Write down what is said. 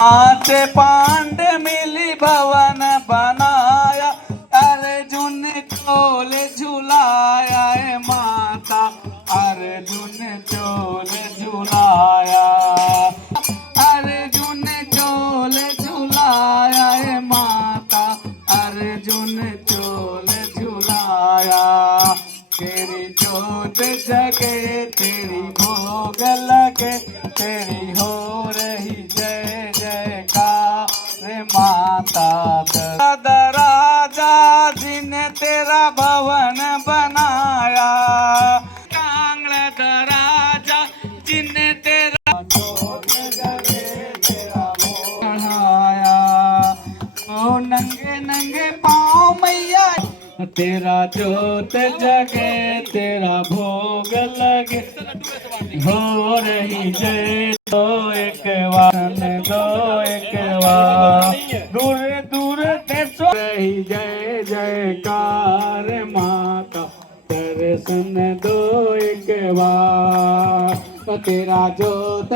पांच पांड मिली भवन बनाया, अर्जुन चोल झुलाया है माता, अर्जुन चोल झुलाया, अर्जुन चोल झुलाया है माता, अर्जुन चोल झुलाया। तेरी जोत जगे तेरी भोग लगे, तेरी हो रही जय जयकार माता। राजा जिने तेरा भवन बनाया, कांगड़ राजा जिने तेरा चढ़ाया, ओ नंगे नंगे पाँव मैया, तेरा जोत जगे तेरा भोग लगे, हो रही जय दो एक बार, दो एक बार, दूर दूर देशों रही जय जयकार माता, दर्शन दो एक बार, तेरा जोत